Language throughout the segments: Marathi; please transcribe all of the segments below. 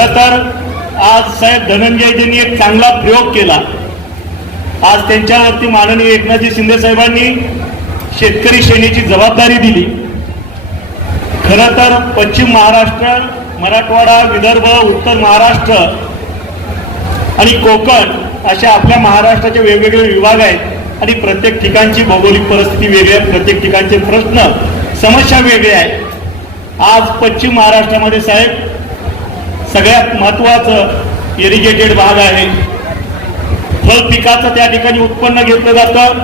खरं तर आज साहेब धनंजयजींनी एक चांगला प्रयोग केला. आज त्यांच्यावरती माननीय एकनाथजी शिंदे साहेबांनी शेतकरी सेनेची जबाबदारी दिली. खरं तर पश्चिम महाराष्ट्र मराठवाडा विदर्भ उत्तर महाराष्ट्र आणि कोकण अशा आपल्या महाराष्ट्राचे वेगवेगळे विभाग आहेत आणि प्रत्येक ठिकाणची भौगोलिक परिस्थिती वेगळी आहे प्रत्येक ठिकाणचे प्रश्न समस्या वेगळ्या आहेत आज पश्चिम महाराष्ट्रामध्ये साहेब सगळ्यात महत्वाचं इरिगेटेड भाग आहे. फळ पिकाचं त्या ठिकाणी उत्पन्न घेतलं जातं.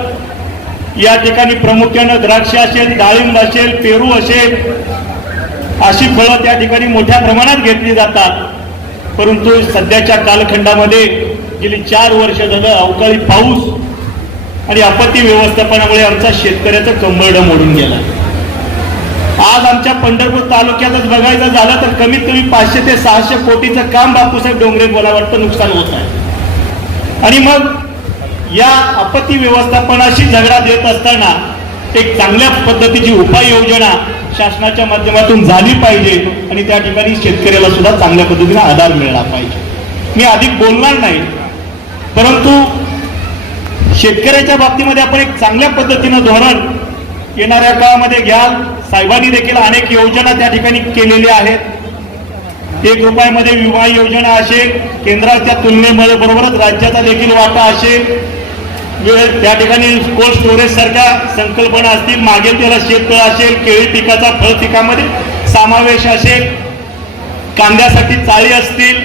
या ठिकाणी प्रामुख्यानं द्राक्ष असेल डाळिंब असेल पेरू असेल अशी फळं त्या ठिकाणी मोठ्या प्रमाणात घेतली जातात. परंतु सध्याच्या कालखंडामध्ये गेली चार वर्ष झालं अवकाळी पाऊस आणि आपत्ती व्यवस्थापनामुळे आमचा शेतकऱ्याचं कंबरडं मोडून गेला. आज आमच्या पंढरपूर तालुक्यातच बघायचं झालं तर कमीत कमी पाचशे ते सहाशे कोटीचं काम बापूसाहेब डोंगरे मला वाटतं नुकसान होत आहे. आणि मग या आपत्ती व्यवस्थापनाशी झगडा देत असताना एक चांगल्या पद्धतीची उपाययोजना शासनाच्या माध्यमातून झाली पाहिजे आणि त्या ठिकाणी शेतकऱ्याला सुद्धा चांगल्या पद्धतीने आधार मिळाला पाहिजे. मी अधिक बोलणार नाही परंतु शेतकऱ्याच्या बाबतीमध्ये आपण एक चांगल्या पद्धतीनं धोरण येणाऱ्या काळामध्ये घ्याल. साहेबांनी देखील अनेक योजना त्या ठिकाणी केलेल्या आहेत. एक रुपयामध्ये विमा योजना असेल केंद्राच्या तुलनेमध्ये बरोबरच राज्याचा देखील वाटा असेल. त्या ठिकाणी कोल्ड स्टोरेज सारख्या संकल्पना असतील. मागेल त्याला शेततळ असेल केळी पिकाचा फळ पिकामध्ये समावेश असेल. कांद्यासाठी चाळी असतील.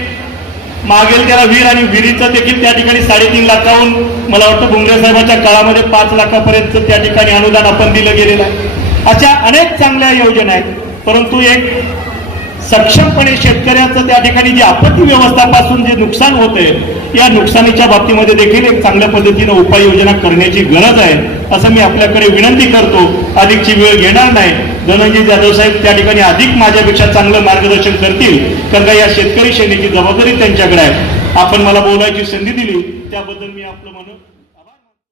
मागेल त्याला विहीर आणि विहिरीचं देखील त्या ठिकाणी साडेतीन लाखाहून मला वाटतं भुमरे साहेबांच्या काळामध्ये पाच लाखापर्यंत त्या ठिकाणी अनुदान आपण दिलं गेलेलं आहे. अशा अनेक चांगल्या योजना आहेत. परंतु एक सक्षमपणे शेतकऱ्याचं त्या ठिकाणी जे आपत्ती व्यवस्थापासून जे नुकसान होते या नुकसानीच्या बाबतीमध्ये देखील एक चांगल्या पद्धतीनं उपाययोजना करण्याची गरज आहे असं मी आपल्याकडे विनंती करतो. अधिकची वेळ घेणार नाही. धनंजय जाधव साहेब त्या ठिकाणी अधिक माझ्यापेक्षा चांगलं मार्गदर्शन करतील कारण का या शेतकरी सेनेची जबाबदारी त्यांच्याकडे आहे. आपण मला बोलायची संधी दिली त्याबद्दल मी आपलं म्हणून